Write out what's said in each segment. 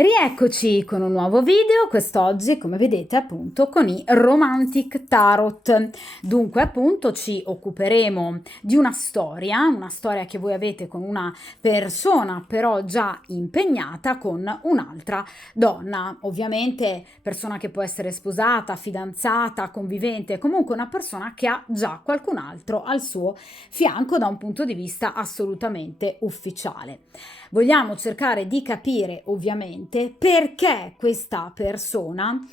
Rieccoci con un nuovo video, quest'oggi come vedete appunto con i Romantic Tarot. Dunque appunto ci occuperemo di una storia che voi avete con una persona però già impegnata con un'altra donna, ovviamente persona che può essere sposata, fidanzata, convivente, comunque una persona che ha già qualcun altro al suo fianco da un punto di vista assolutamente ufficiale. Vogliamo cercare di capire ovviamente perché questa persona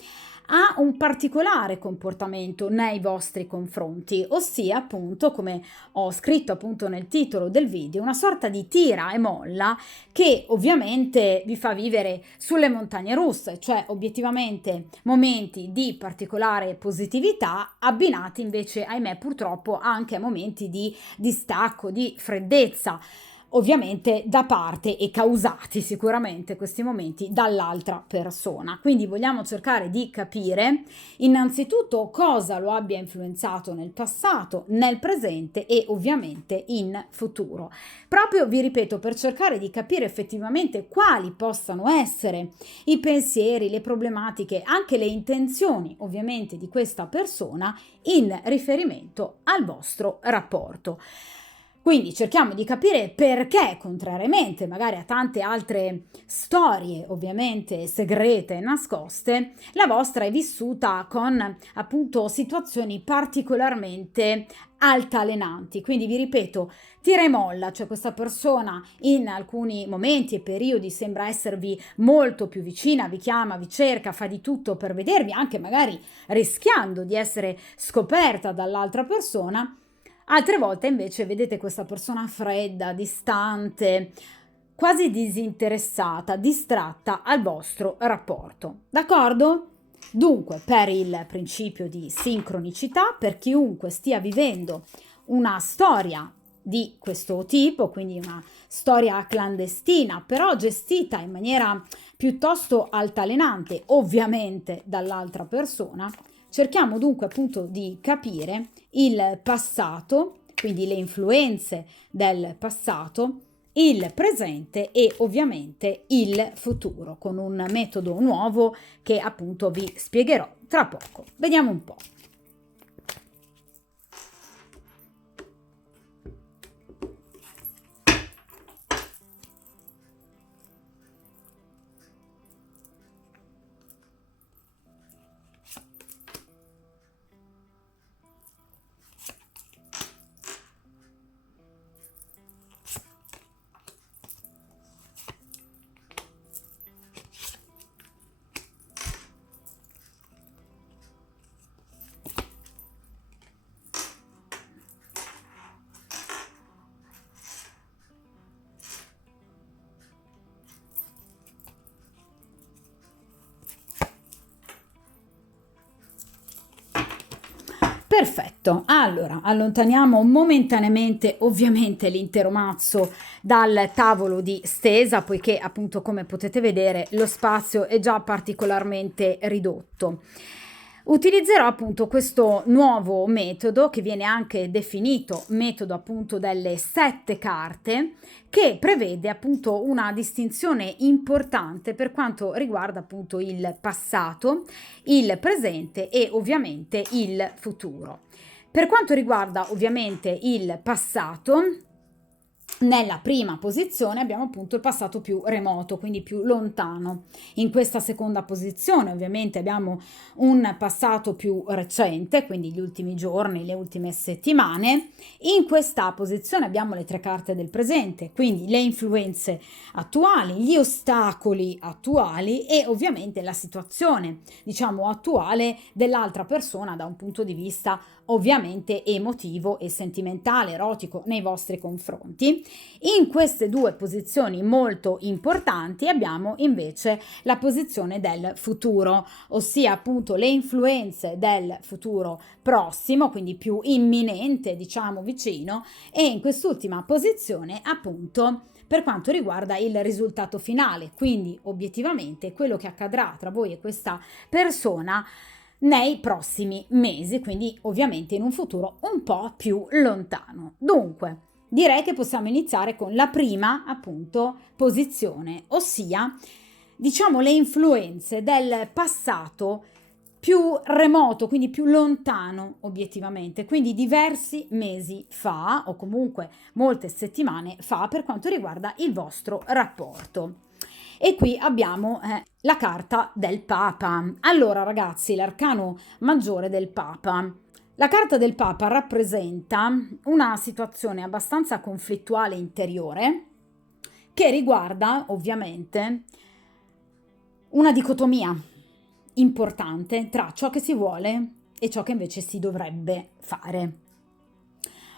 ha un particolare comportamento nei vostri confronti, ossia appunto, come ho scritto appunto nel titolo del video, una sorta di tira e molla che ovviamente vi fa vivere sulle montagne russe, cioè obiettivamente momenti di particolare positività abbinati invece, ahimè, purtroppo anche a momenti di distacco, di freddezza, ovviamente da parte e causati sicuramente questi momenti dall'altra persona. Quindi vogliamo cercare di capire innanzitutto cosa lo abbia influenzato nel passato, nel presente e ovviamente in futuro. Proprio, vi ripeto, per cercare di capire effettivamente quali possano essere i pensieri, le problematiche, anche le intenzioni ovviamente di questa persona in riferimento al vostro rapporto. Quindi cerchiamo di capire perché, contrariamente magari a tante altre storie ovviamente segrete e nascoste, la vostra è vissuta con appunto situazioni particolarmente altalenanti. Quindi vi ripeto, tira e molla, cioè questa persona in alcuni momenti e periodi sembra esservi molto più vicina, vi chiama, vi cerca, fa di tutto per vedervi, anche magari rischiando di essere scoperta dall'altra persona. Altre volte invece vedete questa persona fredda, distante, quasi disinteressata, distratta al vostro rapporto. D'accordo? Dunque, per il principio di sincronicità, per chiunque stia vivendo una storia di questo tipo, quindi una storia clandestina, però gestita in maniera piuttosto altalenante, ovviamente dall'altra persona, cerchiamo dunque appunto di capire il passato, quindi le influenze del passato, il presente e ovviamente il futuro, con un metodo nuovo che appunto vi spiegherò tra poco. Vediamo un po'. Perfetto, allora allontaniamo momentaneamente ovviamente l'intero mazzo dal tavolo di stesa, poiché appunto come potete vedere lo spazio è già particolarmente ridotto. Utilizzerò appunto questo nuovo metodo che viene anche definito metodo appunto delle 7 carte, che prevede appunto una distinzione importante per quanto riguarda appunto il passato, il presente e ovviamente il futuro. Per quanto riguarda ovviamente il passato, nella prima posizione abbiamo appunto il passato più remoto, quindi più lontano. In questa seconda posizione ovviamente abbiamo un passato più recente, quindi gli ultimi giorni, le ultime settimane. In questa posizione abbiamo le 3 carte del presente, quindi le influenze attuali, gli ostacoli attuali e ovviamente la situazione, diciamo, attuale dell'altra persona da un punto di vista ovviamente emotivo e sentimentale, erotico nei vostri confronti. In queste due posizioni molto importanti abbiamo invece la posizione del futuro, ossia appunto le influenze del futuro prossimo, quindi più imminente, diciamo vicino, e in quest'ultima posizione appunto per quanto riguarda il risultato finale, quindi obiettivamente quello che accadrà tra voi e questa persona nei prossimi mesi, quindi ovviamente in un futuro un po' più lontano. Dunque, direi che possiamo iniziare con la prima appunto posizione, ossia diciamo, le influenze del passato più remoto, quindi più lontano obiettivamente, quindi diversi mesi fa o comunque molte settimane fa per quanto riguarda il vostro rapporto. E qui abbiamo la carta del Papa. Allora ragazzi, l'arcano maggiore del Papa. La carta del Papa rappresenta una situazione abbastanza conflittuale interiore che riguarda ovviamente una dicotomia importante tra ciò che si vuole e ciò che invece si dovrebbe fare.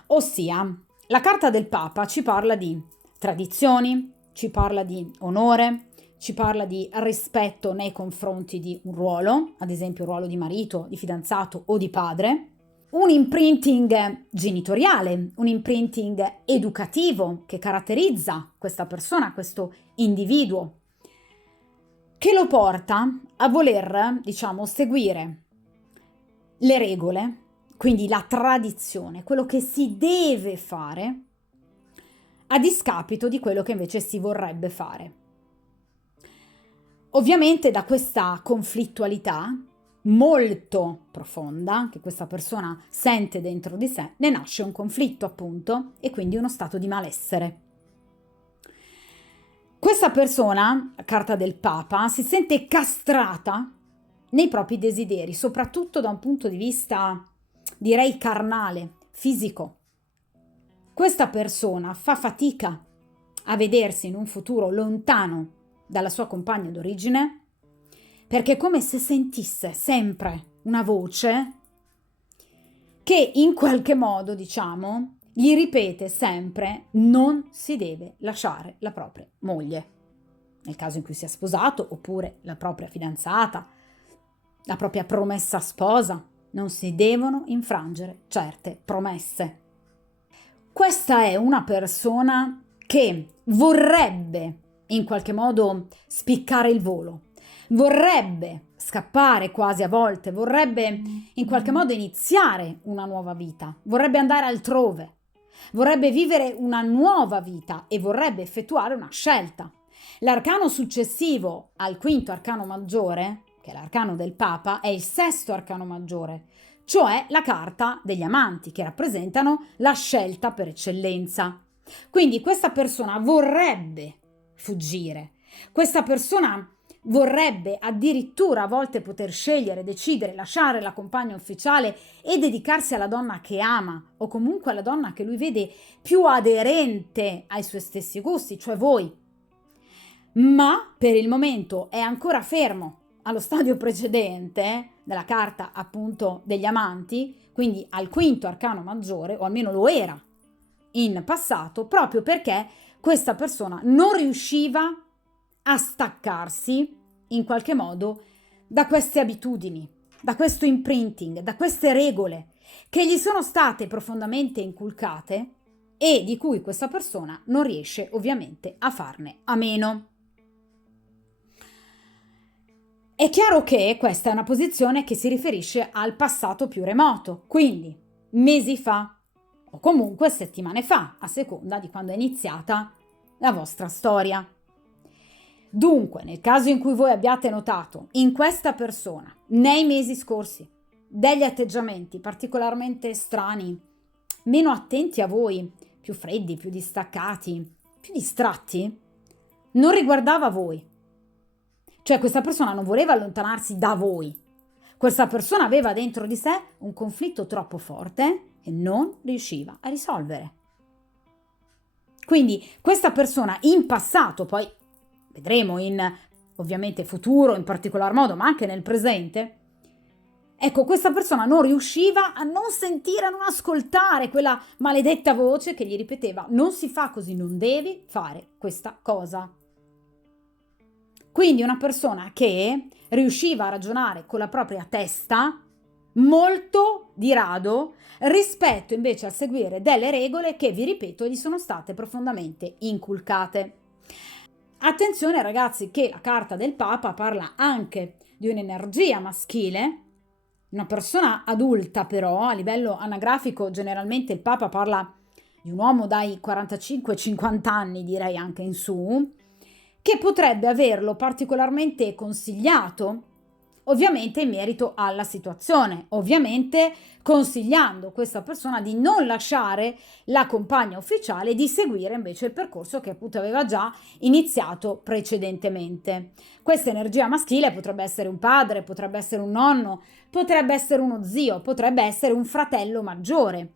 Ossia, la carta del Papa ci parla di tradizioni, ci parla di onore, ci parla di rispetto nei confronti di un ruolo, ad esempio il ruolo di marito, di fidanzato o di padre, un imprinting genitoriale, un imprinting educativo che caratterizza questa persona, questo individuo, che lo porta a voler, diciamo, seguire le regole, quindi la tradizione, quello che si deve fare, a discapito di quello che invece si vorrebbe fare. Ovviamente da questa conflittualità molto profonda che questa persona sente dentro di sé, ne nasce un conflitto appunto e quindi uno stato di malessere. Questa persona, carta del Papa, si sente castrata nei propri desideri, soprattutto da un punto di vista, direi, carnale, fisico. Questa persona fa fatica a vedersi in un futuro lontano dalla sua compagna d'origine, perché è come se sentisse sempre una voce che in qualche modo, diciamo, gli ripete sempre: non si deve lasciare la propria moglie, nel caso in cui sia sposato, oppure la propria fidanzata, la propria promessa sposa. Non si devono infrangere certe promesse. Questa è una persona che vorrebbe in qualche modo spiccare il volo, vorrebbe scappare quasi a volte, vorrebbe in qualche modo iniziare una nuova vita, vorrebbe andare altrove, vorrebbe vivere una nuova vita e vorrebbe effettuare una scelta. L'arcano successivo al quinto arcano maggiore, che è l'arcano del Papa, è il sesto arcano maggiore, cioè la carta degli amanti, che rappresentano la scelta per eccellenza. Quindi questa persona vorrebbe fuggire, questa persona vorrebbe addirittura a volte poter scegliere, decidere, lasciare la compagna ufficiale e dedicarsi alla donna che ama o comunque alla donna che lui vede più aderente ai suoi stessi gusti, cioè voi. Ma per il momento è ancora fermo allo stadio precedente della carta appunto degli amanti, quindi al quinto arcano maggiore, o almeno lo era in passato, proprio perché questa persona non riusciva a staccarsi in qualche modo da queste abitudini, da questo imprinting, da queste regole che gli sono state profondamente inculcate e di cui questa persona non riesce ovviamente a farne a meno. È chiaro che questa è una posizione che si riferisce al passato più remoto, quindi mesi fa o comunque settimane fa, a seconda di quando è iniziata la vostra storia. Dunque, nel caso in cui voi abbiate notato in questa persona, nei mesi scorsi, degli atteggiamenti particolarmente strani, meno attenti a voi, più freddi, più distaccati, più distratti, non riguardava voi. Cioè questa persona non voleva allontanarsi da voi. Questa persona aveva dentro di sé un conflitto troppo forte e non riusciva a risolvere. Quindi questa persona in passato, poi vedremo in ovviamente futuro in particolar modo, ma anche nel presente, ecco, questa persona non riusciva a non sentire, a non ascoltare quella maledetta voce che gli ripeteva: non si fa così, non devi fare questa cosa. Quindi una persona che riusciva a ragionare con la propria testa molto di rado rispetto invece a seguire delle regole che, vi ripeto, gli sono state profondamente inculcate. Attenzione ragazzi che la carta del Papa parla anche di un'energia maschile, una persona adulta però, a livello anagrafico generalmente il Papa parla di un uomo dai 45-50 anni, direi anche in su, che potrebbe averlo particolarmente consigliato, ovviamente in merito alla situazione, ovviamente consigliando questa persona di non lasciare la compagna ufficiale e di seguire invece il percorso che appunto aveva già iniziato precedentemente. Questa energia maschile potrebbe essere un padre, potrebbe essere un nonno, potrebbe essere uno zio, potrebbe essere un fratello maggiore.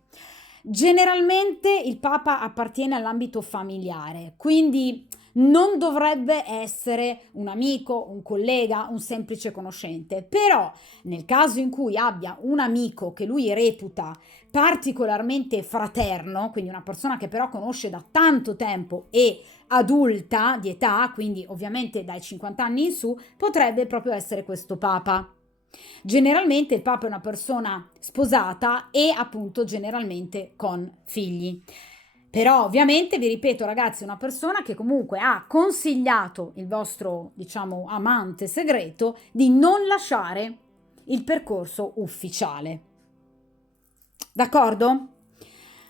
Generalmente il Papa appartiene all'ambito familiare, quindi non dovrebbe essere un amico, un collega, un semplice conoscente, però nel caso in cui abbia un amico che lui reputa particolarmente fraterno, quindi una persona che però conosce da tanto tempo e adulta di età, quindi ovviamente dai 50 anni in su, potrebbe proprio essere questo Papa. Generalmente il Papa è una persona sposata e appunto generalmente con figli. Però ovviamente, vi ripeto ragazzi, è una persona che comunque ha consigliato il vostro, diciamo, amante segreto di non lasciare il percorso ufficiale. D'accordo?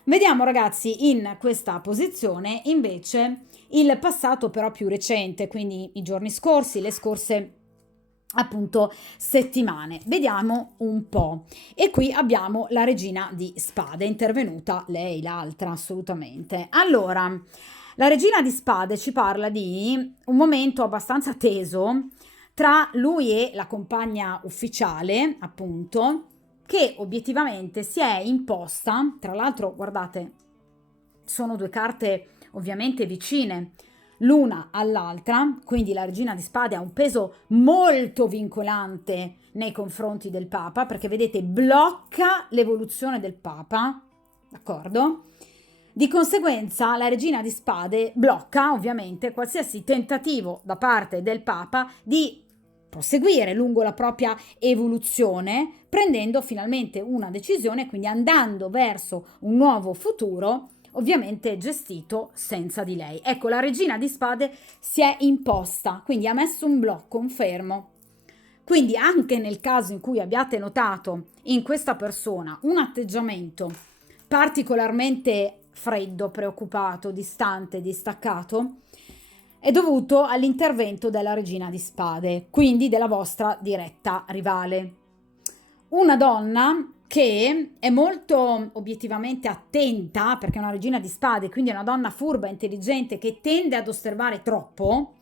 Vediamo ragazzi in questa posizione invece il passato però più recente, quindi i giorni scorsi, le scorse appunto settimane. Vediamo un po'. E qui abbiamo la regina di spade, è intervenuta lei, l'altra, assolutamente. Allora, la regina di spade ci parla di un momento abbastanza teso tra lui e la compagna ufficiale, appunto, che obiettivamente si è imposta, tra l'altro, guardate, sono due carte ovviamente vicine l'una all'altra, quindi la regina di spade ha un peso molto vincolante nei confronti del Papa, perché vedete blocca l'evoluzione del Papa, d'accordo? Di conseguenza la regina di spade blocca ovviamente qualsiasi tentativo da parte del Papa di proseguire lungo la propria evoluzione, prendendo finalmente una decisione, quindi andando verso un nuovo futuro ovviamente gestito senza di lei. Ecco, la regina di spade si è imposta, quindi ha messo un blocco, un fermo. Quindi anche nel caso in cui abbiate notato in questa persona un atteggiamento particolarmente freddo, preoccupato, distante, distaccato, è dovuto all'intervento della regina di spade, quindi della vostra diretta rivale. Una donna che è molto obiettivamente attenta, perché è una regina di spade, quindi è una donna furba, intelligente, che tende ad osservare troppo,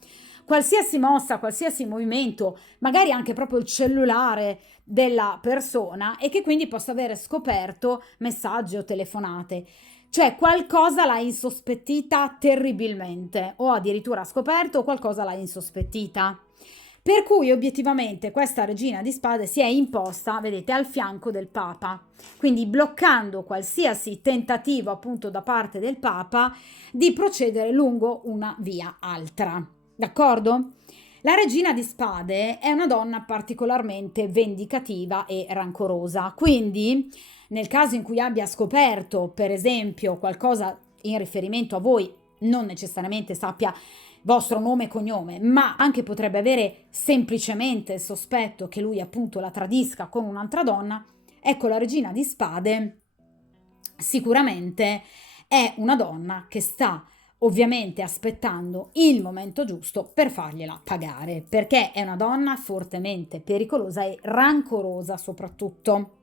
qualsiasi mossa, qualsiasi movimento, magari anche proprio il cellulare della persona, e che quindi possa avere scoperto messaggi o telefonate. Cioè qualcosa l'ha insospettita terribilmente, o addirittura ha scoperto qualcosa l'ha insospettita. Per cui obiettivamente questa regina di spade si è imposta, vedete, al fianco del Papa, quindi bloccando qualsiasi tentativo appunto da parte del Papa di procedere lungo una via altra. D'accordo? La regina di spade è una donna particolarmente vendicativa e rancorosa, quindi nel caso in cui abbia scoperto, per esempio, qualcosa in riferimento a voi, non necessariamente sappia vostro nome e cognome, ma anche potrebbe avere semplicemente il sospetto che lui appunto la tradisca con un'altra donna, ecco la regina di spade sicuramente è una donna che sta ovviamente aspettando il momento giusto per fargliela pagare, perché è una donna fortemente pericolosa e rancorosa soprattutto.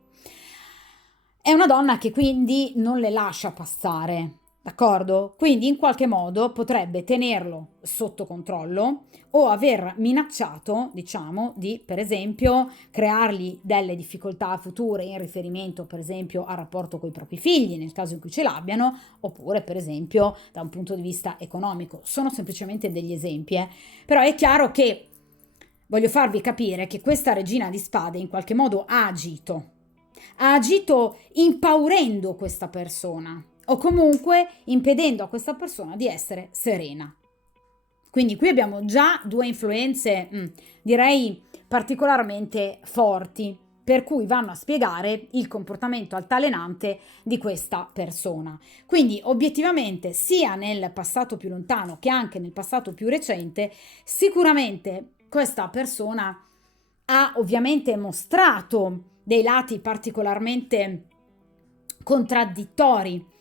È una donna che quindi non le lascia passare, d'accordo? Quindi in qualche modo potrebbe tenerlo sotto controllo o aver minacciato, diciamo, di per esempio creargli delle difficoltà future in riferimento per esempio al rapporto con i propri figli, nel caso in cui ce l'abbiano, oppure per esempio da un punto di vista economico. Sono semplicemente degli esempi, però è chiaro che voglio farvi capire che questa regina di spade in qualche modo ha agito impaurendo questa persona o comunque impedendo a questa persona di essere serena. Quindi qui abbiamo già due influenze, direi particolarmente forti, per cui vanno a spiegare il comportamento altalenante di questa persona. Quindi obiettivamente sia nel passato più lontano che anche nel passato più recente, sicuramente questa persona ha ovviamente mostrato dei lati particolarmente contraddittori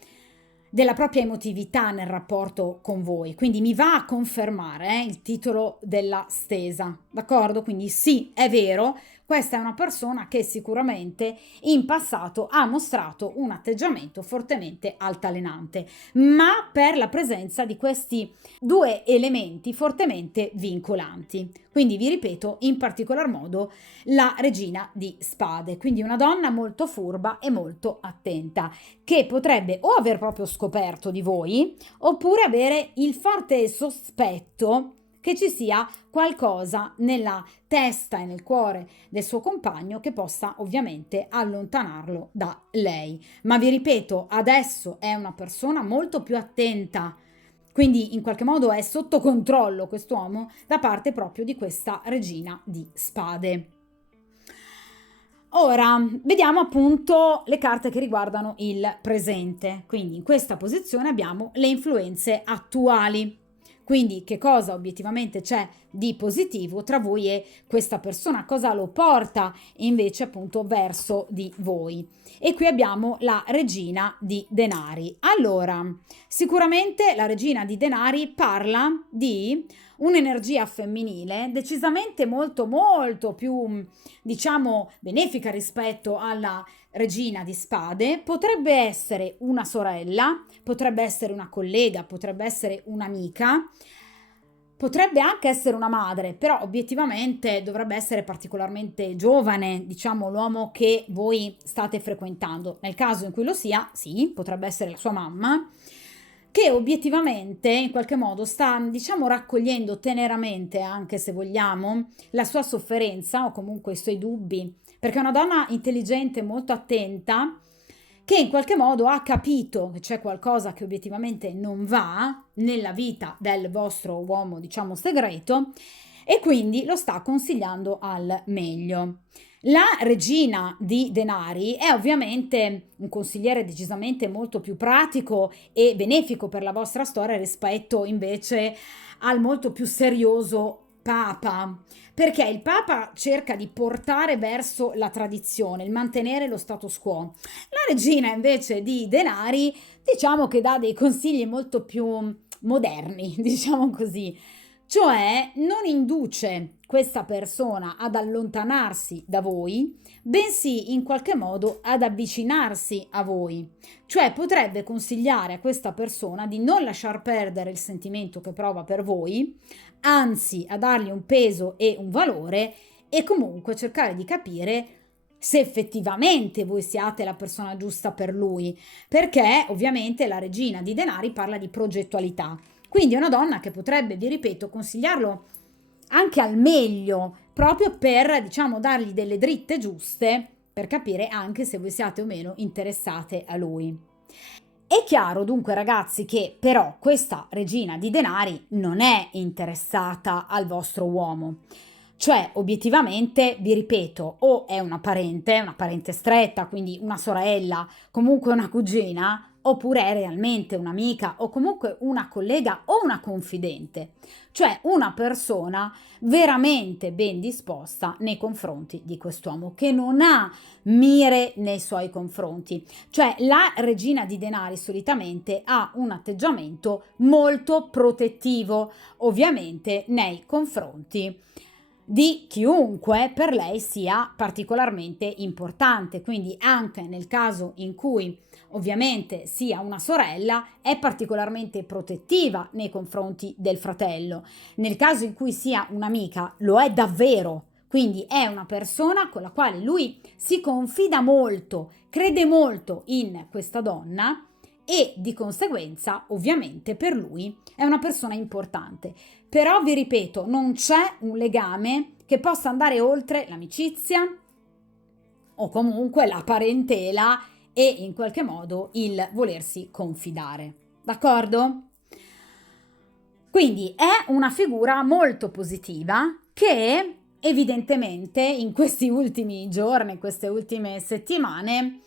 della propria emotività nel rapporto con voi, quindi mi va a confermare il titolo della stesa, d'accordo? Quindi sì, è vero, questa è una persona che sicuramente in passato ha mostrato un atteggiamento fortemente altalenante, ma per la presenza di questi due elementi fortemente vincolanti. Quindi vi ripeto, in particolar modo la regina di spade, quindi una donna molto furba e molto attenta, che potrebbe o aver proprio scoperto di voi, oppure avere il forte sospetto che ci sia qualcosa nella testa e nel cuore del suo compagno che possa ovviamente allontanarlo da lei. Ma vi ripeto, adesso è una persona molto più attenta, quindi in qualche modo è sotto controllo quest'uomo da parte proprio di questa regina di spade. Ora, vediamo appunto le carte che riguardano il presente. Quindi in questa posizione abbiamo le influenze attuali. Quindi che cosa obiettivamente c'è di positivo tra voi e questa persona, cosa lo porta invece appunto verso di voi. E qui abbiamo la regina di denari. Allora, sicuramente la regina di denari parla di un'energia femminile decisamente molto più, diciamo, benefica rispetto alla regina di spade. Potrebbe essere una sorella, potrebbe essere una collega, potrebbe essere un'amica, potrebbe anche essere una madre, però obiettivamente dovrebbe essere particolarmente giovane, diciamo, l'uomo che voi state frequentando. Nel caso in cui lo sia, sì, potrebbe essere la sua mamma, che obiettivamente in qualche modo sta, diciamo, raccogliendo teneramente, anche se vogliamo, la sua sofferenza o comunque i suoi dubbi, perché è una donna intelligente, molto attenta, che in qualche modo ha capito che c'è qualcosa che obiettivamente non va nella vita del vostro uomo, diciamo, segreto, e quindi lo sta consigliando al meglio. La regina di denari è ovviamente un consigliere decisamente molto più pratico e benefico per la vostra storia rispetto invece al molto più serioso Papa, perché il Papa cerca di portare verso la tradizione, il mantenere lo status quo. La regina invece di denari, diciamo che dà dei consigli molto più moderni, diciamo così, cioè non induce questa persona ad allontanarsi da voi, bensì in qualche modo ad avvicinarsi a voi. Cioè potrebbe consigliare a questa persona di non lasciar perdere il sentimento che prova per voi, anzi a dargli un peso e un valore e comunque cercare di capire se effettivamente voi siate la persona giusta per lui, perché ovviamente la regina di denari parla di progettualità. Quindi è una donna che potrebbe, vi ripeto, consigliarlo anche al meglio, proprio per, diciamo, dargli delle dritte giuste per capire anche se voi siate o meno interessate a lui. È chiaro dunque ragazzi che però questa regina di denari non è interessata al vostro uomo. Cioè, obiettivamente, vi ripeto, o è una parente stretta, quindi una sorella, comunque una cugina, oppure è realmente un'amica o comunque una collega o una confidente, cioè una persona veramente ben disposta nei confronti di quest'uomo che non ha mire nei suoi confronti. Cioè la regina di denari solitamente ha un atteggiamento molto protettivo, ovviamente nei confronti di chiunque per lei sia particolarmente importante, quindi anche nel caso in cui ovviamente sia una sorella è particolarmente protettiva nei confronti del fratello, nel caso in cui sia un'amica lo è davvero, quindi è una persona con la quale lui si confida molto, crede molto in questa donna e di conseguenza ovviamente per lui è una persona importante. Però vi ripeto, non c'è un legame che possa andare oltre l'amicizia o comunque la parentela e in qualche modo il volersi confidare. D'accordo? Quindi è una figura molto positiva che evidentemente in questi ultimi giorni, in queste ultime settimane,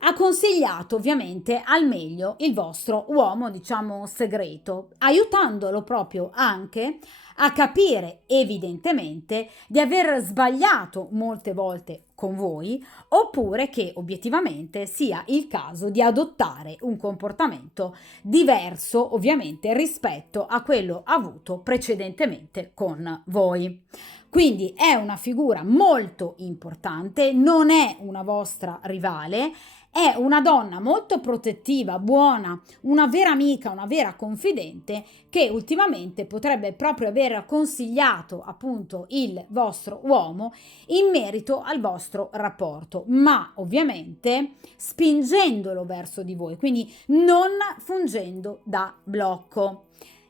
ha consigliato ovviamente al meglio il vostro uomo, diciamo, segreto, aiutandolo proprio anche a capire evidentemente di aver sbagliato molte volte con voi, oppure che obiettivamente sia il caso di adottare un comportamento diverso, ovviamente, rispetto a quello avuto precedentemente con voi. Quindi è una figura molto importante, non è una vostra rivale, è una donna molto protettiva, buona, una vera amica, una vera confidente che ultimamente potrebbe proprio aver consigliato appunto il vostro uomo in merito al vostro rapporto, ma ovviamente spingendolo verso di voi, quindi non fungendo da blocco.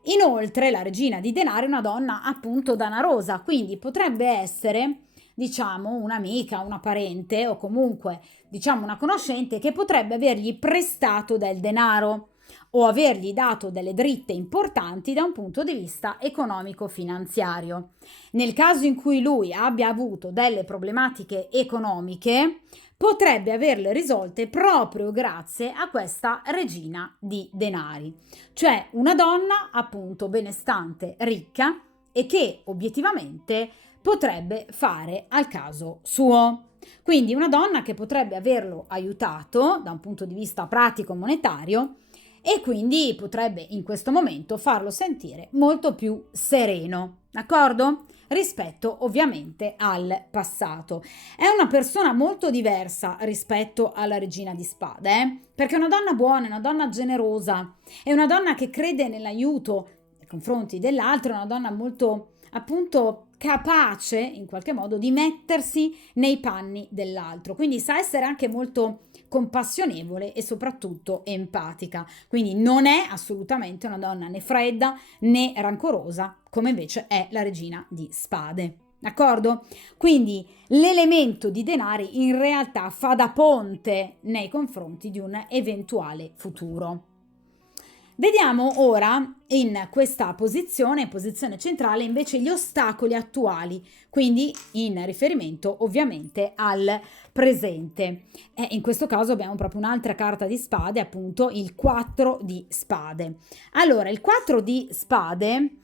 Inoltre la regina di denari è una donna appunto danarosa, quindi potrebbe essere, diciamo, un'amica, una parente o comunque, diciamo, una conoscente che potrebbe avergli prestato del denaro o avergli dato delle dritte importanti da un punto di vista economico-finanziario. Nel caso in cui lui abbia avuto delle problematiche economiche, potrebbe averle risolte proprio grazie a questa regina di denari, cioè una donna appunto benestante, ricca e che obiettivamente potrebbe fare al caso suo. Quindi una donna che potrebbe averlo aiutato da un punto di vista pratico monetario e quindi potrebbe in questo momento farlo sentire molto più sereno, d'accordo? Rispetto ovviamente al passato. È una persona molto diversa rispetto alla regina di spade, perché è una donna buona, è una donna generosa, è una donna che crede nell'aiuto nei confronti dell'altro, è una donna molto appunto capace in qualche modo di mettersi nei panni dell'altro, quindi sa essere anche molto compassionevole e soprattutto empatica, quindi non è assolutamente una donna né fredda né rancorosa come invece è la regina di spade. D'accordo? Quindi l'elemento di denari in realtà fa da ponte nei confronti di un eventuale futuro. Vediamo ora in questa posizione centrale invece gli ostacoli attuali, quindi in riferimento ovviamente al presente. E in questo caso abbiamo proprio un'altra carta di spade, appunto il 4 di spade. Allora, il 4 di spade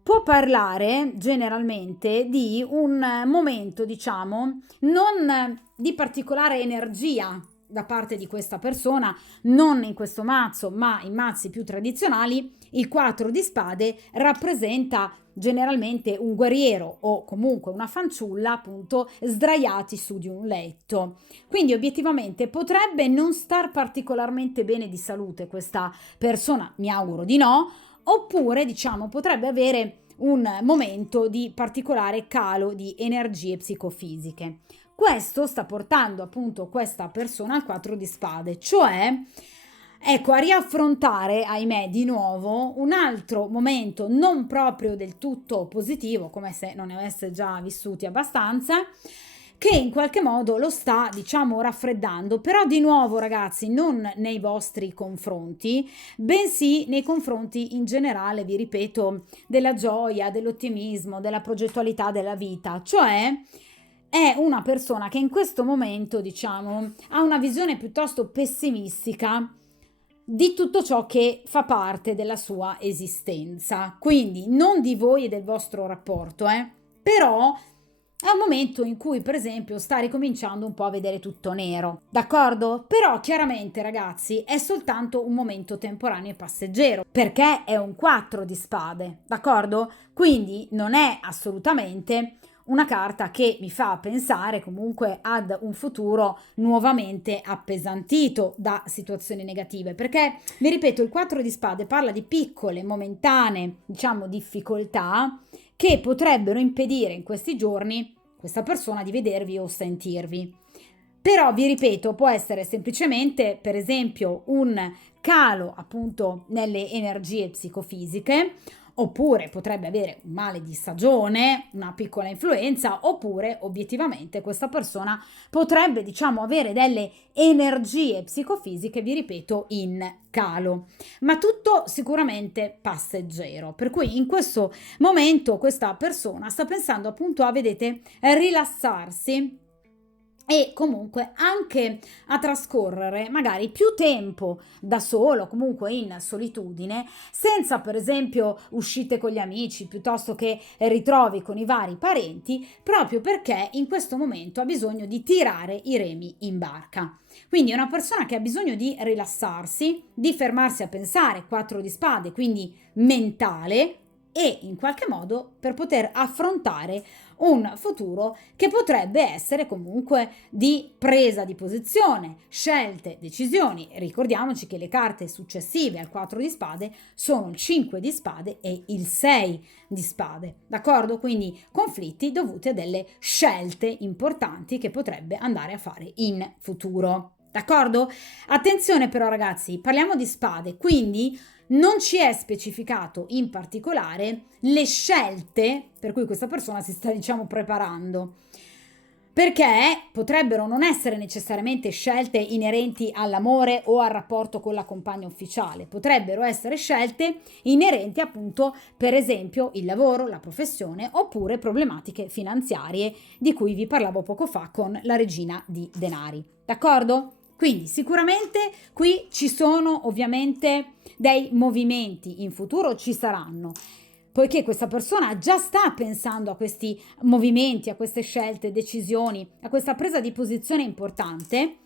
può parlare generalmente di un momento, diciamo, non di particolare energia da parte di questa persona, non in questo mazzo, ma in mazzi più tradizionali. Il 4 di spade rappresenta generalmente un guerriero o comunque una fanciulla, appunto, sdraiati su di un letto. Quindi obiettivamente potrebbe non star particolarmente bene di salute questa persona, mi auguro di no, oppure diciamo potrebbe avere un momento di particolare calo di energie psicofisiche. Questo sta portando appunto questa persona al 4 di spade, cioè ecco, a riaffrontare, ahimè, di nuovo un altro momento non proprio del tutto positivo, come se non ne avesse già vissuti abbastanza, che in qualche modo lo sta, diciamo, raffreddando, però di nuovo ragazzi non nei vostri confronti, bensì nei confronti in generale, vi ripeto, della gioia, dell'ottimismo, della progettualità della vita, cioè è una persona che in questo momento, diciamo, ha una visione piuttosto pessimistica di tutto ciò che fa parte della sua esistenza, quindi non di voi e del vostro rapporto, però è un momento in cui, per esempio, sta ricominciando un po' a vedere tutto nero, d'accordo? Però chiaramente, ragazzi, è soltanto un momento temporaneo e passeggero, perché è un 4 di spade, d'accordo? Quindi non è assolutamente una carta che vi fa pensare comunque ad un futuro nuovamente appesantito da situazioni negative, perché vi ripeto, il 4 di spade parla di piccole, momentanee, diciamo, difficoltà che potrebbero impedire in questi giorni questa persona di vedervi o sentirvi. Però vi ripeto, può essere semplicemente, per esempio, un calo appunto nelle energie psicofisiche, oppure potrebbe avere un male di stagione, una piccola influenza, oppure obiettivamente questa persona potrebbe, diciamo, avere delle energie psicofisiche, vi ripeto, in calo, ma tutto sicuramente passeggero, per cui in questo momento questa persona sta pensando appunto a, vedete, rilassarsi e comunque anche a trascorrere magari più tempo da solo, comunque in solitudine, senza per esempio uscite con gli amici, piuttosto che ritrovi con i vari parenti, proprio perché in questo momento ha bisogno di tirare i remi in barca. Quindi è una persona che ha bisogno di rilassarsi, di fermarsi a pensare, 4 di spade, quindi mentale, e in qualche modo per poter affrontare un futuro che potrebbe essere comunque di presa di posizione, scelte, decisioni. Ricordiamoci che le carte successive al 4 di spade sono il 5 di spade e il 6 di spade, d'accordo? Quindi conflitti dovuti a delle scelte importanti che potrebbe andare a fare in futuro. D'accordo? Attenzione però ragazzi, parliamo di spade, quindi non ci è specificato in particolare le scelte per cui questa persona si sta, diciamo, preparando. Perché potrebbero non essere necessariamente scelte inerenti all'amore o al rapporto con la compagna ufficiale, potrebbero essere scelte inerenti appunto, per esempio, il lavoro, la professione oppure problematiche finanziarie di cui vi parlavo poco fa con la regina di denari. D'accordo? Quindi sicuramente qui ci sono ovviamente dei movimenti, in futuro ci saranno, poiché questa persona già sta pensando a questi movimenti, a queste scelte, decisioni, a questa presa di posizione importante,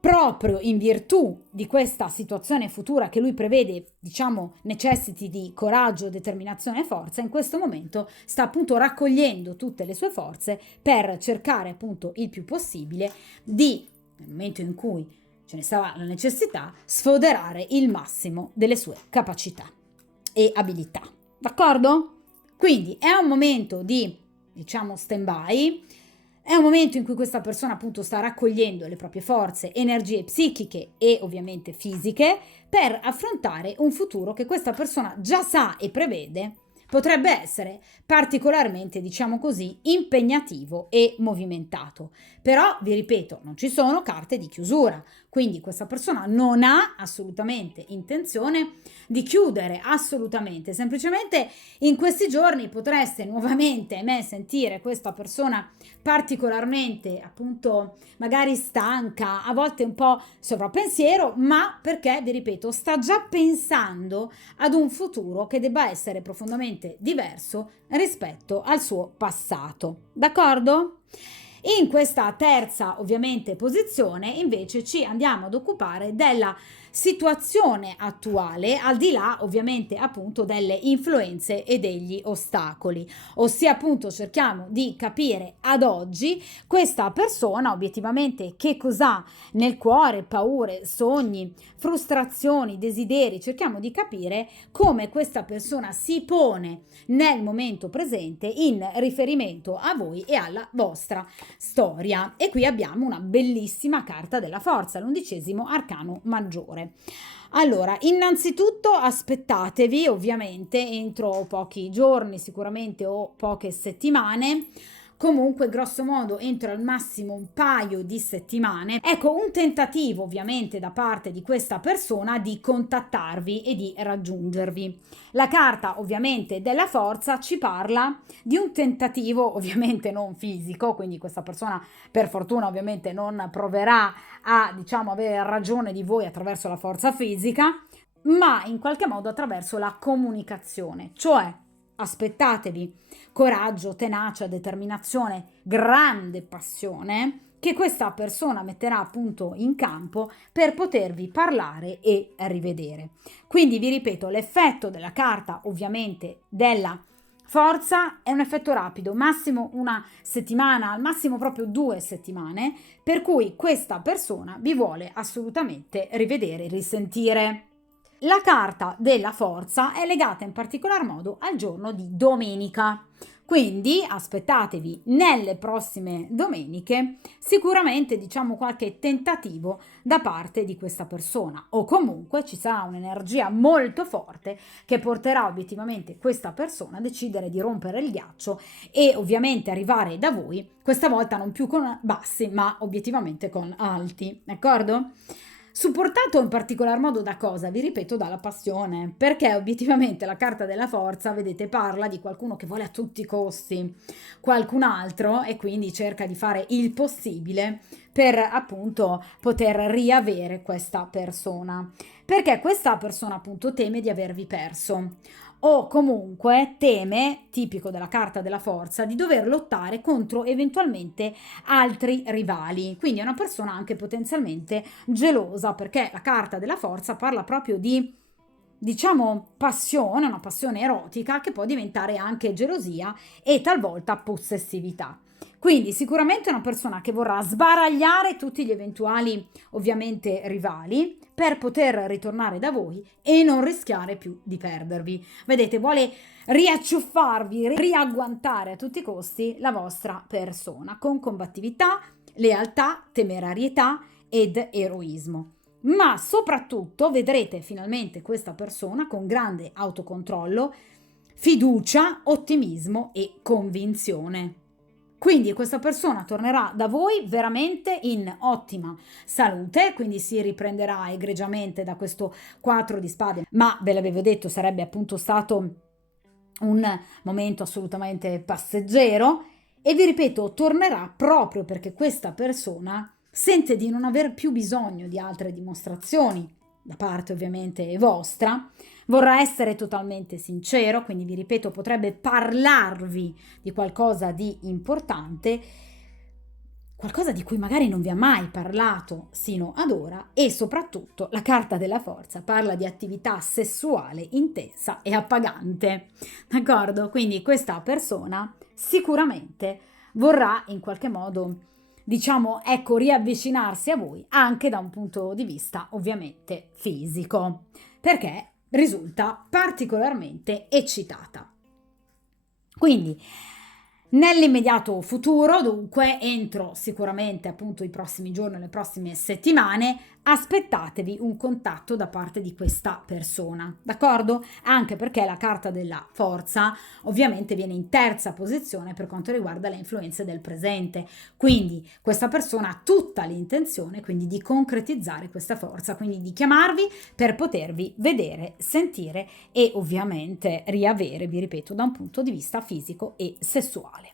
proprio in virtù di questa situazione futura che lui prevede, diciamo, necessiti di coraggio, determinazione e forza. In questo momento sta appunto raccogliendo tutte le sue forze per cercare appunto il più possibile di, nel momento in cui ce ne sarà la necessità, sfoderare il massimo delle sue capacità e abilità. D'accordo? Quindi è un momento di, diciamo, stand-by, è un momento in cui questa persona appunto sta raccogliendo le proprie forze, energie psichiche e ovviamente fisiche per affrontare un futuro che questa persona già sa e prevede potrebbe essere particolarmente, diciamo così, impegnativo e movimentato. Però, vi ripeto, non ci sono carte di chiusura, quindi questa persona non ha assolutamente intenzione di chiudere, assolutamente. Semplicemente in questi giorni potreste nuovamente, ahimè, sentire questa persona particolarmente, appunto, magari stanca, a volte un po' sovrappensiero, ma perché, vi ripeto, sta già pensando ad un futuro che debba essere profondamente diverso rispetto al suo passato. D'accordo? In questa terza, ovviamente, posizione, invece, ci andiamo ad occupare della situazione attuale, al di là, ovviamente, appunto, delle influenze e degli ostacoli. Ossia, appunto, cerchiamo di capire ad oggi questa persona, obiettivamente, che cos'ha nel cuore, paure, sogni, frustrazioni, desideri. Cerchiamo di capire come questa persona si pone nel momento presente in riferimento a voi e alla vostra storia. E qui abbiamo una bellissima carta della forza, l'11° arcano maggiore. Allora, innanzitutto aspettatevi, ovviamente, entro pochi giorni sicuramente o poche settimane, comunque grosso modo entro al massimo un paio di settimane, ecco, un tentativo ovviamente da parte di questa persona di contattarvi e di raggiungervi. La carta ovviamente della forza ci parla di un tentativo ovviamente non fisico, quindi questa persona per fortuna ovviamente non proverà a, diciamo, avere ragione di voi attraverso la forza fisica, ma in qualche modo attraverso la comunicazione, cioè aspettatevi coraggio, tenacia, determinazione, grande passione che questa persona metterà appunto in campo per potervi parlare e rivedere. Quindi vi ripeto, l'effetto della carta ovviamente della forza è un effetto rapido, massimo una settimana, al massimo proprio 2 settimane, per cui questa persona vi vuole assolutamente rivedere, risentire. La carta della forza è legata in particolar modo al giorno di domenica, quindi aspettatevi nelle prossime domeniche sicuramente, diciamo, qualche tentativo da parte di questa persona, o comunque ci sarà un'energia molto forte che porterà obiettivamente questa persona a decidere di rompere il ghiaccio e ovviamente arrivare da voi, questa volta non più con bassi ma obiettivamente con alti, d'accordo? Supportato in particolar modo da cosa? Vi ripeto, dalla passione, perché obiettivamente la carta della forza, vedete, parla di qualcuno che vuole a tutti i costi qualcun altro e quindi cerca di fare il possibile per appunto poter riavere questa persona, perché questa persona appunto teme di avervi perso o comunque teme, tipico della carta della forza, di dover lottare contro eventualmente altri rivali. Quindi è una persona anche potenzialmente gelosa, perché la carta della forza parla proprio di, diciamo, passione, una passione erotica che può diventare anche gelosia e talvolta possessività. Quindi sicuramente una persona che vorrà sbaragliare tutti gli eventuali, ovviamente, rivali per poter ritornare da voi e non rischiare più di perdervi. Vedete, vuole riacciuffarvi, riagguantare a tutti i costi la vostra persona con combattività, lealtà, temerarietà ed eroismo. Ma soprattutto vedrete finalmente questa persona con grande autocontrollo, fiducia, ottimismo e convinzione. Quindi questa persona tornerà da voi veramente in ottima salute, quindi si riprenderà egregiamente da questo 4 di spade, ma ve l'avevo detto, sarebbe appunto stato un momento assolutamente passeggero e vi ripeto, tornerà proprio perché questa persona sente di non aver più bisogno di altre dimostrazioni da parte ovviamente vostra, vorrà essere totalmente sincero, quindi vi ripeto, potrebbe parlarvi di qualcosa di importante, qualcosa di cui magari non vi ha mai parlato sino ad ora e soprattutto la carta della forza parla di attività sessuale intensa e appagante, d'accordo? Quindi questa persona sicuramente vorrà in qualche modo, diciamo, ecco, riavvicinarsi a voi anche da un punto di vista ovviamente fisico, perché risulta particolarmente eccitata. Quindi nell'immediato futuro, dunque, entro sicuramente appunto i prossimi giorni, le prossime settimane, aspettatevi un contatto da parte di questa persona, d'accordo? Anche perché la carta della forza ovviamente viene in terza posizione per quanto riguarda le influenze del presente, quindi questa persona ha tutta l'intenzione quindi di concretizzare questa forza, quindi di chiamarvi per potervi vedere, sentire e ovviamente riavere, vi ripeto, da un punto di vista fisico e sessuale.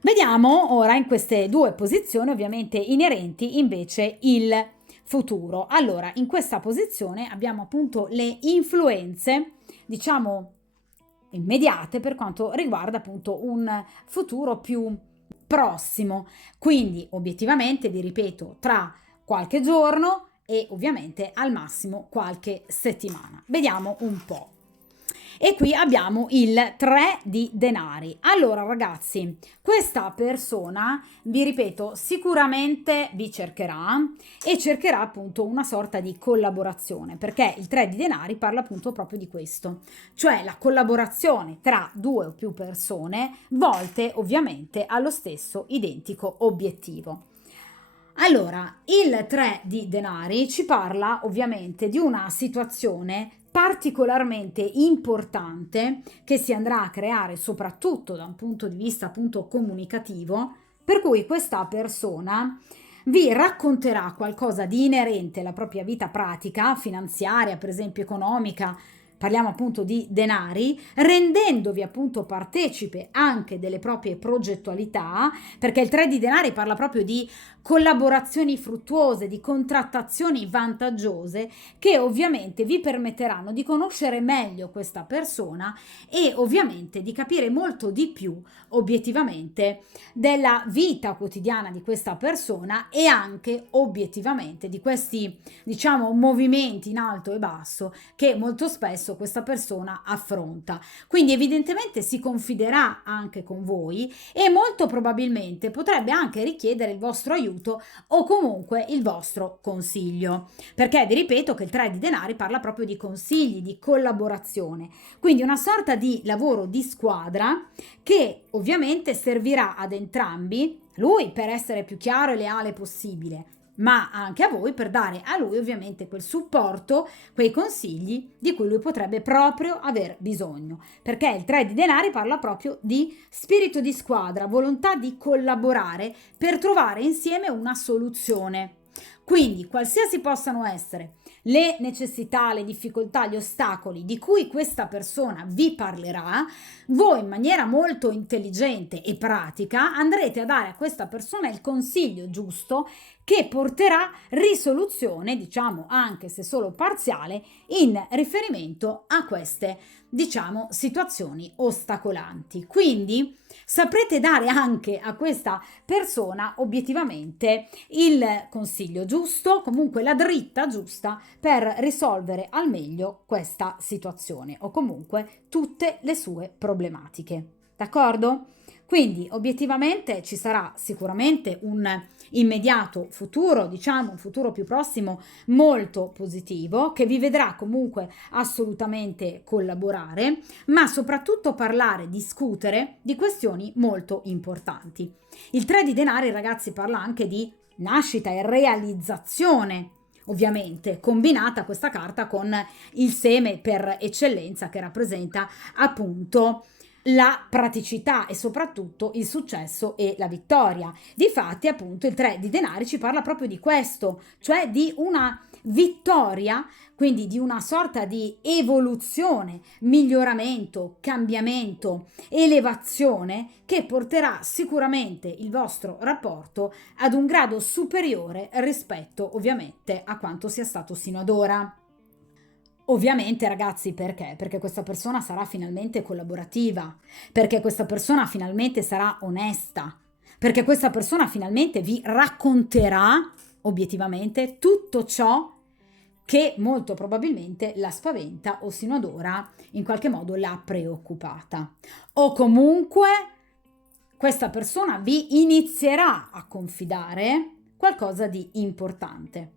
Vediamo ora in queste due posizioni ovviamente inerenti invece il futuro. Allora, in questa posizione abbiamo appunto le influenze, diciamo, immediate per quanto riguarda appunto un futuro più prossimo. Quindi, obiettivamente, vi ripeto, tra qualche giorno e ovviamente al massimo qualche settimana. Vediamo un po'. E qui abbiamo il 3 di denari. Allora ragazzi, questa persona, vi ripeto, sicuramente vi cercherà e cercherà appunto una sorta di collaborazione, perché il 3 di denari parla appunto proprio di questo, cioè la collaborazione tra due o più persone volte ovviamente allo stesso identico obiettivo. Allora, il 3 di denari ci parla ovviamente di una situazione particolarmente importante che si andrà a creare soprattutto da un punto di vista appunto comunicativo, per cui questa persona vi racconterà qualcosa di inerente alla propria vita pratica, finanziaria, per esempio economica, parliamo appunto di denari, rendendovi appunto partecipe anche delle proprie progettualità, perché il 3 di denari parla proprio di collaborazioni fruttuose, di contrattazioni vantaggiose che ovviamente vi permetteranno di conoscere meglio questa persona e ovviamente di capire molto di più obiettivamente della vita quotidiana di questa persona e anche obiettivamente di questi, diciamo, movimenti in alto e basso che molto spesso questa persona affronta. Quindi evidentemente si confiderà anche con voi e molto probabilmente potrebbe anche richiedere il vostro aiuto o comunque il vostro consiglio, perché vi ripeto che il 3 di denari parla proprio di consigli, di collaborazione, quindi una sorta di lavoro di squadra che ovviamente servirà ad entrambi, lui per essere più chiaro e leale possibile, ma anche a voi per dare a lui ovviamente quel supporto, quei consigli di cui lui potrebbe proprio aver bisogno, perché il 3 di denari parla proprio di spirito di squadra, volontà di collaborare per trovare insieme una soluzione. Quindi, qualsiasi possano essere le necessità, le difficoltà, gli ostacoli di cui questa persona vi parlerà, voi in maniera molto intelligente e pratica andrete a dare a questa persona il consiglio giusto che porterà risoluzione, diciamo anche se solo parziale, in riferimento a queste, diciamo, situazioni ostacolanti. Quindi saprete dare anche a questa persona obiettivamente il consiglio giusto, comunque la dritta giusta per risolvere al meglio questa situazione o comunque tutte le sue problematiche. D'accordo? Quindi obiettivamente ci sarà sicuramente un immediato futuro, diciamo un futuro più prossimo molto positivo che vi vedrà comunque assolutamente collaborare, ma soprattutto parlare, discutere di questioni molto importanti. Il 3 di denari, ragazzi, parla anche di nascita e realizzazione, ovviamente combinata questa carta con il seme per eccellenza che rappresenta appunto la praticità e soprattutto il successo e la vittoria. Difatti, appunto, il 3 di denari ci parla proprio di questo, cioè di una vittoria, quindi di una sorta di evoluzione, miglioramento, cambiamento, elevazione che porterà sicuramente il vostro rapporto ad un grado superiore rispetto ovviamente a quanto sia stato sino ad ora. Ovviamente, ragazzi, perché? Perché questa persona sarà finalmente collaborativa, perché questa persona finalmente sarà onesta, perché questa persona finalmente vi racconterà obiettivamente tutto ciò che molto probabilmente la spaventa o sino ad ora in qualche modo l'ha preoccupata. O comunque questa persona vi inizierà a confidare qualcosa di importante.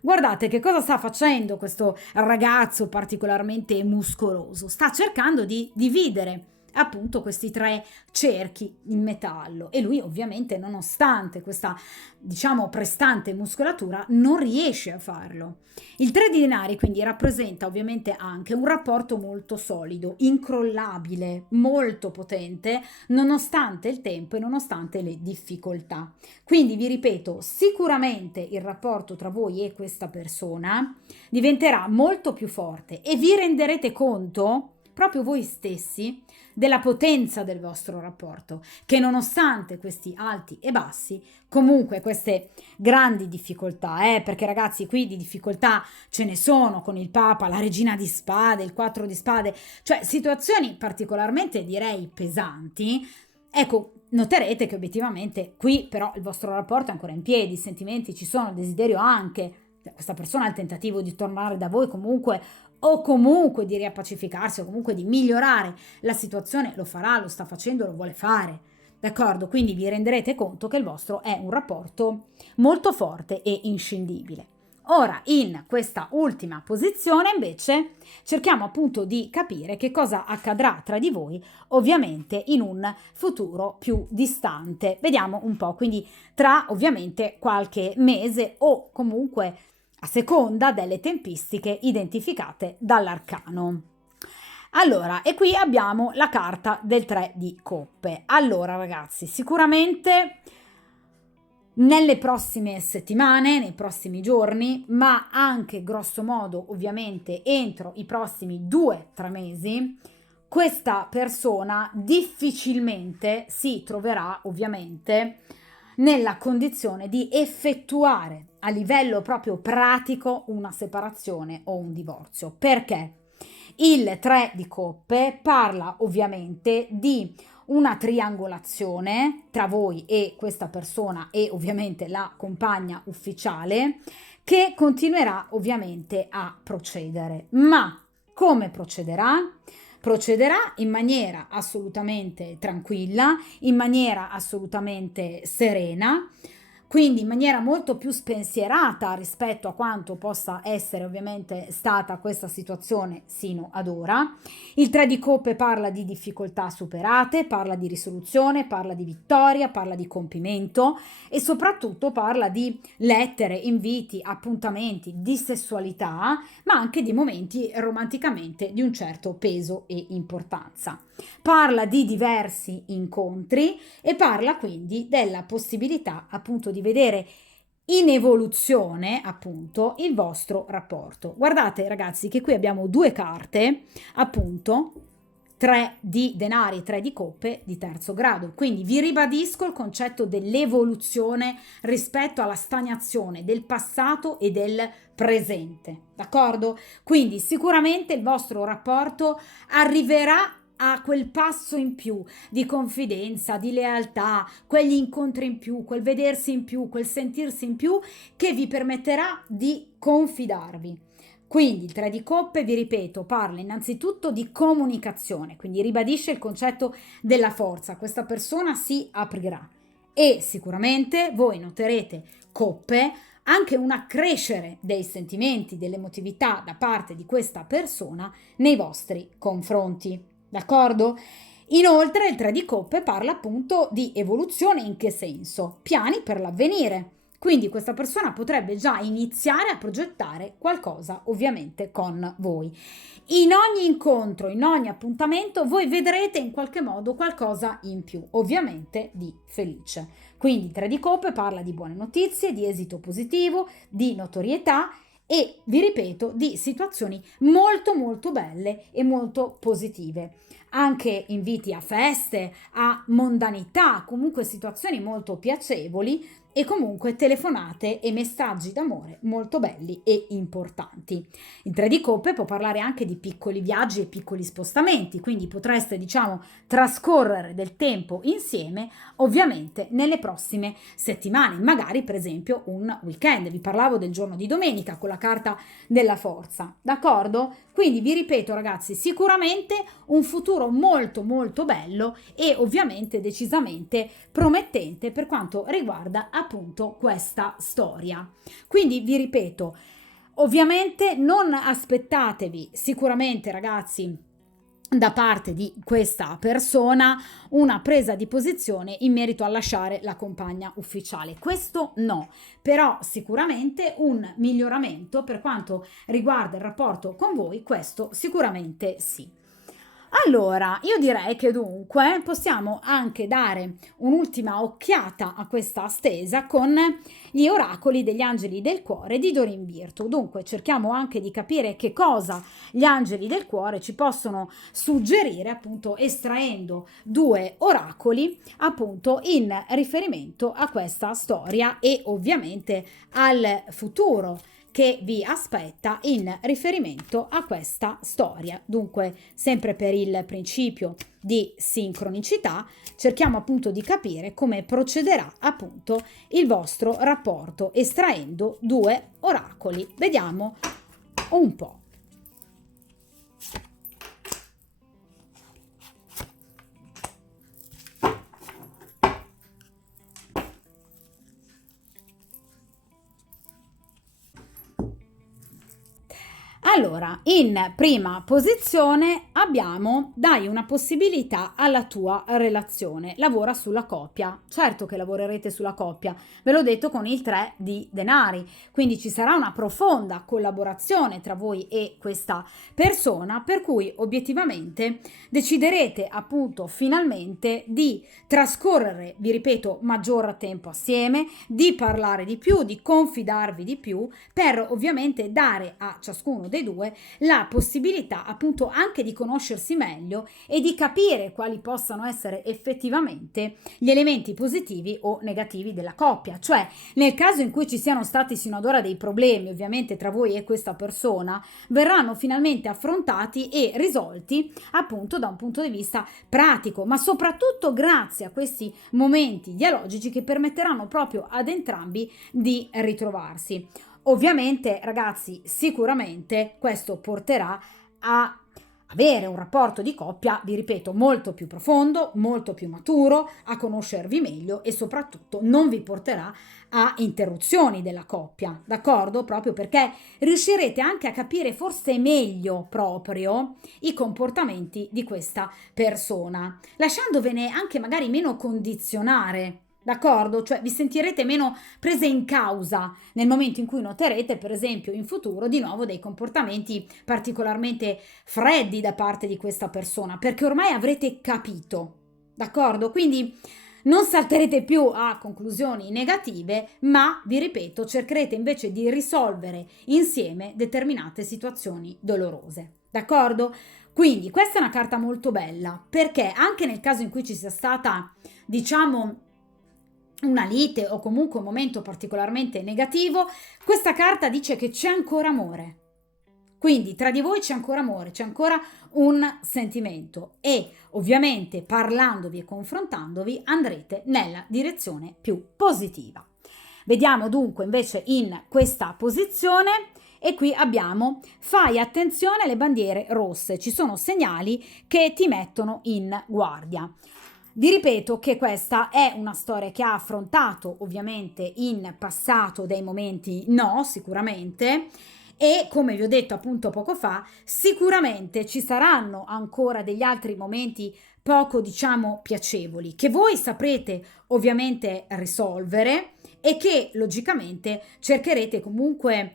Guardate che cosa sta facendo questo ragazzo particolarmente muscoloso. Sta cercando di dividere appunto questi 3 cerchi in metallo e lui ovviamente nonostante questa diciamo prestante muscolatura non riesce a farlo. Il 3 di denari quindi rappresenta ovviamente anche un rapporto molto solido, incrollabile, molto potente nonostante il tempo e nonostante le difficoltà. Quindi vi ripeto, sicuramente il rapporto tra voi e questa persona diventerà molto più forte e vi renderete conto proprio voi stessi della potenza del vostro rapporto, che nonostante questi alti e bassi, comunque queste grandi difficoltà, perché ragazzi qui di difficoltà ce ne sono con il Papa, la Regina di Spade, il 4 di Spade, cioè situazioni particolarmente direi pesanti, ecco, noterete che obiettivamente qui però il vostro rapporto è ancora in piedi, i sentimenti ci sono, il desiderio anche, questa persona ha il tentativo di tornare da voi comunque o comunque di riappacificarsi o comunque di migliorare la situazione, lo farà, lo sta facendo, lo vuole fare. D'accordo? Quindi vi renderete conto che il vostro è un rapporto molto forte e inscindibile. Ora, in questa ultima posizione, invece, cerchiamo appunto di capire che cosa accadrà tra di voi, ovviamente in un futuro più distante. Vediamo un po', quindi tra ovviamente qualche mese o comunque a seconda delle tempistiche identificate dall'arcano. Allora, e qui abbiamo la carta del 3 di coppe. Allora, ragazzi, sicuramente nelle prossime settimane, nei prossimi giorni, ma anche grosso modo, ovviamente, entro i prossimi 2-3 mesi, questa persona difficilmente si troverà, ovviamente, nella condizione di effettuare a livello proprio pratico una separazione o un divorzio. Perché? Il 3 di coppe parla ovviamente di una triangolazione tra voi e questa persona e ovviamente la compagna ufficiale che continuerà ovviamente a procedere. Ma come procederà? Procederà in maniera assolutamente tranquilla, in maniera assolutamente serena, quindi in maniera molto più spensierata rispetto a quanto possa essere ovviamente stata questa situazione sino ad ora. Il 3 di coppe parla di difficoltà superate, parla di risoluzione, parla di vittoria, parla di compimento e soprattutto parla di lettere, inviti, appuntamenti, di sessualità, ma anche di momenti romanticamente di un certo peso e importanza. Parla di diversi incontri e parla quindi della possibilità appunto di vedere in evoluzione appunto il vostro rapporto. Guardate ragazzi che qui abbiamo due carte, appunto 3 di denari, 3 di coppe di terzo grado. Quindi vi ribadisco il concetto dell'evoluzione rispetto alla stagnazione del passato e del presente, d'accordo? Quindi sicuramente il vostro rapporto arriverà a quel passo in più di confidenza, di lealtà, quegli incontri in più, quel vedersi in più, quel sentirsi in più che vi permetterà di confidarvi. Quindi il 3 di coppe, vi ripeto, parla innanzitutto di comunicazione, quindi ribadisce il concetto della forza. Questa persona si aprirà e sicuramente voi noterete coppe anche un accrescere dei sentimenti, dell'emotività da parte di questa persona nei vostri confronti. D'accordo? Inoltre il 3 di coppe parla appunto di evoluzione, in che senso? Piani per l'avvenire. Quindi questa persona potrebbe già iniziare a progettare qualcosa ovviamente con voi. In ogni incontro, in ogni appuntamento, voi vedrete in qualche modo qualcosa in più, ovviamente di felice. Quindi il 3 di coppe parla di buone notizie, di esito positivo, di notorietà e, vi ripeto, di situazioni molto molto belle e molto positive. Anche inviti a feste, a mondanità, comunque situazioni molto piacevoli e comunque telefonate e messaggi d'amore molto belli e importanti. Il 3 di coppe può parlare anche di piccoli viaggi e piccoli spostamenti, quindi potreste, diciamo, trascorrere del tempo insieme, ovviamente nelle prossime settimane, magari per esempio un weekend. Vi parlavo del giorno di domenica con la carta della forza, d'accordo? Quindi vi ripeto ragazzi, sicuramente un futuro molto molto bello e ovviamente decisamente promettente per quanto riguarda appunto questa storia. Quindi vi ripeto, ovviamente non aspettatevi sicuramente ragazzi da parte di questa persona una presa di posizione in merito a lasciare la compagna ufficiale. Questo no, però sicuramente un miglioramento per quanto riguarda il rapporto con voi, questo sicuramente sì. Allora, io direi che dunque possiamo anche dare un'ultima occhiata a questa stesa con gli oracoli degli angeli del cuore di Doreen Virtue. Dunque, cerchiamo anche di capire che cosa gli angeli del cuore ci possono suggerire, appunto, estraendo due oracoli, appunto, in riferimento a questa storia e ovviamente al futuro che vi aspetta in riferimento a questa storia. Dunque, sempre per il principio di sincronicità, cerchiamo appunto di capire come procederà appunto il vostro rapporto estraendo due oracoli. Vediamo un po'. Allora, in prima posizione abbiamo dai una possibilità alla tua relazione, lavora sulla coppia. Certo che lavorerete sulla coppia, ve l'ho detto con il 3 di denari, quindi ci sarà una profonda collaborazione tra voi e questa persona, per cui obiettivamente deciderete appunto finalmente di trascorrere, vi ripeto, maggior tempo assieme, di parlare di più, di confidarvi di più, per ovviamente dare a ciascuno dei due la possibilità appunto anche di conoscersi meglio e di capire quali possano essere effettivamente gli elementi positivi o negativi della coppia. Cioè, nel caso in cui ci siano stati sino ad ora dei problemi ovviamente tra voi e questa persona, verranno finalmente affrontati e risolti appunto da un punto di vista pratico, ma soprattutto grazie a questi momenti dialogici che permetteranno proprio ad entrambi di ritrovarsi. Ovviamente, ragazzi, sicuramente questo porterà a avere un rapporto di coppia, vi ripeto, molto più profondo, molto più maturo, a conoscervi meglio e soprattutto non vi porterà a interruzioni della coppia, d'accordo? Proprio perché riuscirete anche a capire forse meglio proprio i comportamenti di questa persona, lasciandovene anche magari meno condizionare. D'accordo? Cioè vi sentirete meno prese in causa nel momento in cui noterete, per esempio, in futuro di nuovo dei comportamenti particolarmente freddi da parte di questa persona, perché ormai avrete capito. D'accordo? Quindi Non salterete più a conclusioni negative, ma, vi ripeto, cercherete invece di risolvere insieme determinate situazioni dolorose. D'accordo? Quindi questa è una carta molto bella, perché anche nel caso in cui ci sia stata, diciamo, una lite o comunque un momento particolarmente negativo, questa carta dice che c'è ancora amore. Quindi tra di voi c'è ancora amore, c'è ancora un sentimento e ovviamente parlandovi e confrontandovi andrete nella direzione più positiva. Vediamo dunque invece in questa posizione e qui abbiamo fai attenzione alle bandiere rosse, ci sono segnali che ti mettono in guardia. Vi ripeto che questa è una storia che ha affrontato ovviamente in passato dei momenti no, sicuramente, e come vi ho detto appunto poco fa, sicuramente ci saranno ancora degli altri momenti poco, diciamo, piacevoli, che voi saprete ovviamente risolvere e che logicamente cercherete comunque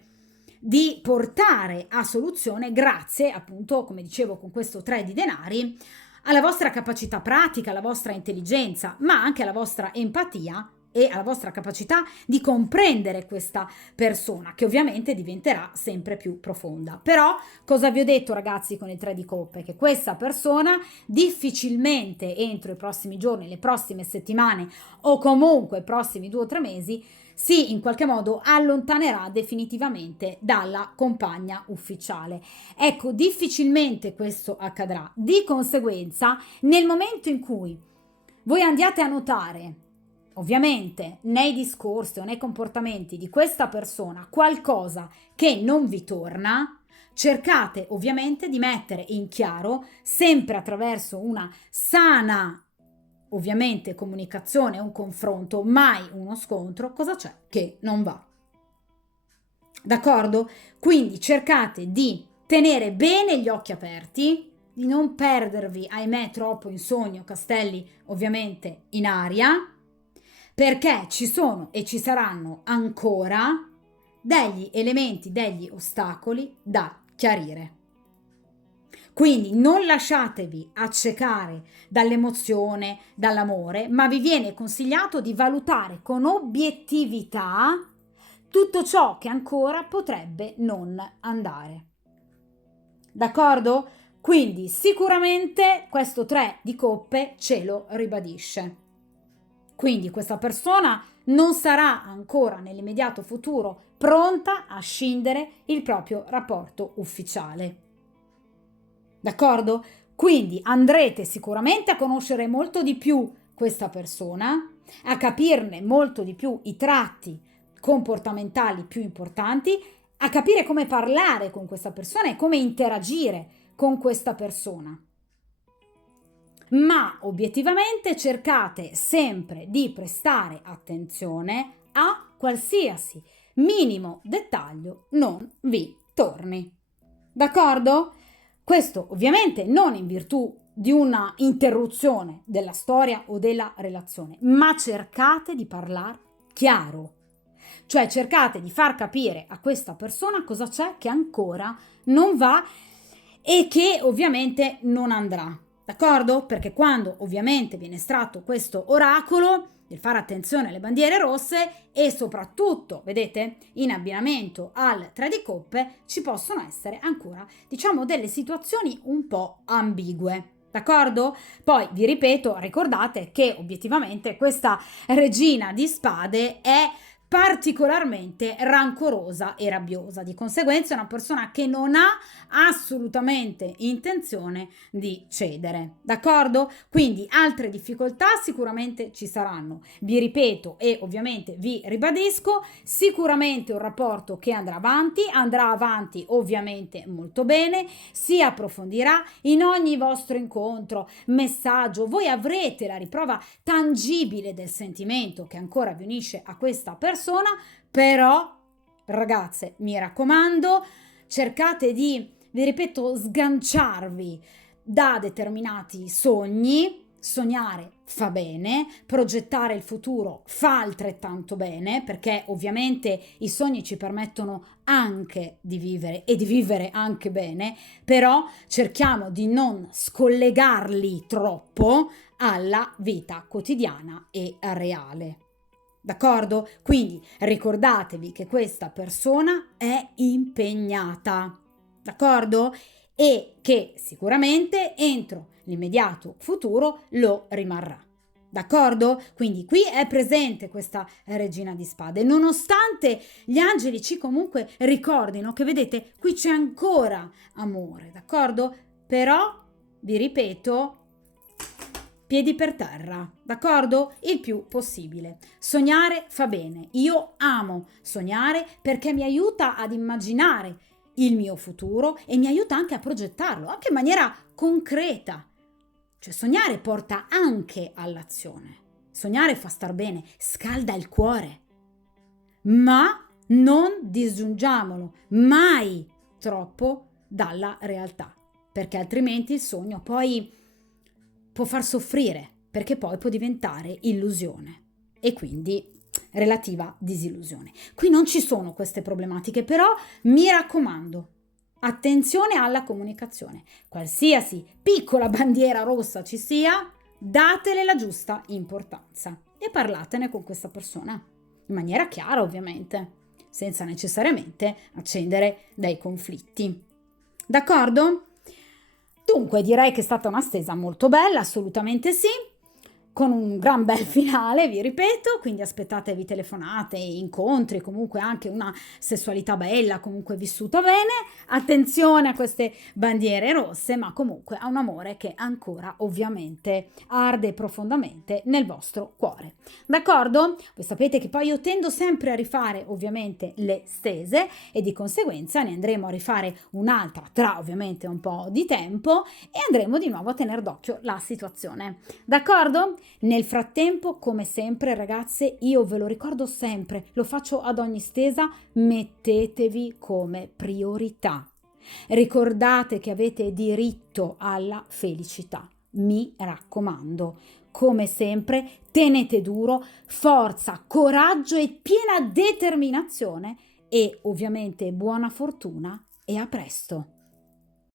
di portare a soluzione grazie, appunto, come dicevo con questo 3 di denari, alla vostra capacità pratica, alla vostra intelligenza, ma anche alla vostra empatia e alla vostra capacità di comprendere questa persona, che ovviamente diventerà sempre più profonda. Però cosa vi ho detto, ragazzi, con il 3 di coppe? Che questa persona difficilmente entro i prossimi giorni, le prossime settimane o comunque i prossimi 2 o 3 mesi si in qualche modo allontanerà definitivamente dalla compagna ufficiale. Ecco, difficilmente questo accadrà. Di conseguenza, nel momento in cui voi andiate a notare, ovviamente, nei discorsi o nei comportamenti di questa persona qualcosa che non vi torna, cercate ovviamente di mettere in chiaro, sempre attraverso una sana, ovviamente, comunicazione, un confronto, mai uno scontro, cosa c'è che non va. D'accordo? Quindi cercate di tenere bene gli occhi aperti, di non perdervi, ahimè, troppo in sogno, castelli ovviamente in aria, perché ci sono e ci saranno ancora degli elementi, degli ostacoli da chiarire. Quindi non lasciatevi accecare dall'emozione, dall'amore, ma vi viene consigliato di valutare con obiettività tutto ciò che ancora potrebbe non andare. D'accordo? Quindi sicuramente questo 3 di coppe ce lo ribadisce. Quindi questa persona non sarà ancora nell'immediato futuro pronta a scindere il proprio rapporto ufficiale. D'accordo? Quindi andrete sicuramente a conoscere molto di più questa persona, a capirne molto di più i tratti comportamentali più importanti, a capire come parlare con questa persona e come interagire con questa persona. Ma obiettivamente cercate sempre di prestare attenzione a qualsiasi minimo dettaglio non vi torni. D'accordo? Questo ovviamente non in virtù di una interruzione della storia o della relazione, ma cercate di parlare chiaro. Cioè cercate di far capire a questa persona cosa c'è che ancora non va e che ovviamente non andrà. D'accordo? Perché quando ovviamente viene estratto questo oracolo, del fare attenzione alle bandiere rosse e soprattutto, vedete, in abbinamento al 3 di coppe, ci possono essere ancora, diciamo, delle situazioni un po' ambigue. D'accordo? Poi vi ripeto, ricordate che obiettivamente questa regina di spade è particolarmente rancorosa e rabbiosa, di conseguenza è una persona che non ha assolutamente intenzione di cedere, d'accordo? Quindi altre difficoltà sicuramente ci saranno, vi ripeto e ovviamente vi ribadisco, sicuramente un rapporto che andrà avanti ovviamente molto bene, si approfondirà in ogni vostro incontro, messaggio, voi avrete la riprova tangibile del sentimento che ancora vi unisce a questa persona, però ragazze mi raccomando cercate di, vi ripeto, sganciarvi da determinati sogni. Sognare fa bene, progettare il futuro fa altrettanto bene, perché ovviamente i sogni ci permettono anche di vivere e di vivere anche bene, però cerchiamo di non scollegarli troppo alla vita quotidiana e reale. D'accordo? Quindi ricordatevi che questa persona è impegnata, d'accordo? E che sicuramente entro l'immediato futuro lo rimarrà. D'accordo? Quindi qui è presente questa regina di spade, nonostante gli angeli ci comunque ricordino che vedete, qui c'è ancora amore, d'accordo? Però, vi ripeto, piedi per terra, d'accordo? Il più possibile. Sognare fa bene. Io amo sognare perché mi aiuta ad immaginare il mio futuro e mi aiuta anche a progettarlo, anche in maniera concreta. Cioè sognare porta anche all'azione. Sognare fa star bene, scalda il cuore. Ma non disgiungiamolo mai troppo dalla realtà, perché altrimenti il sogno poi può far soffrire, perché poi può diventare illusione e quindi relativa disillusione. Qui non ci sono queste problematiche, però mi raccomando, attenzione alla comunicazione. Qualsiasi piccola bandiera rossa ci sia, datele la giusta importanza e parlatene con questa persona in maniera chiara, ovviamente, senza necessariamente accendere dei conflitti. D'accordo? Dunque direi che è stata una stesa molto bella, assolutamente sì, con un gran bel finale, vi ripeto, quindi aspettatevi telefonate, incontri, comunque anche una sessualità bella, comunque vissuta bene, attenzione a queste bandiere rosse, ma comunque a un amore che ancora ovviamente arde profondamente nel vostro cuore, d'accordo? Voi sapete che poi io tendo sempre a rifare ovviamente le stese e di conseguenza ne andremo a rifare un'altra tra ovviamente un po' di tempo e andremo di nuovo a tenere d'occhio la situazione, d'accordo? Nel frattempo, come sempre ragazze, io ve lo ricordo sempre, lo faccio ad ogni stesa, mettetevi come priorità. Ricordate che avete diritto alla felicità, mi raccomando. Come sempre, tenete duro, forza, coraggio e piena determinazione e ovviamente buona fortuna e a presto.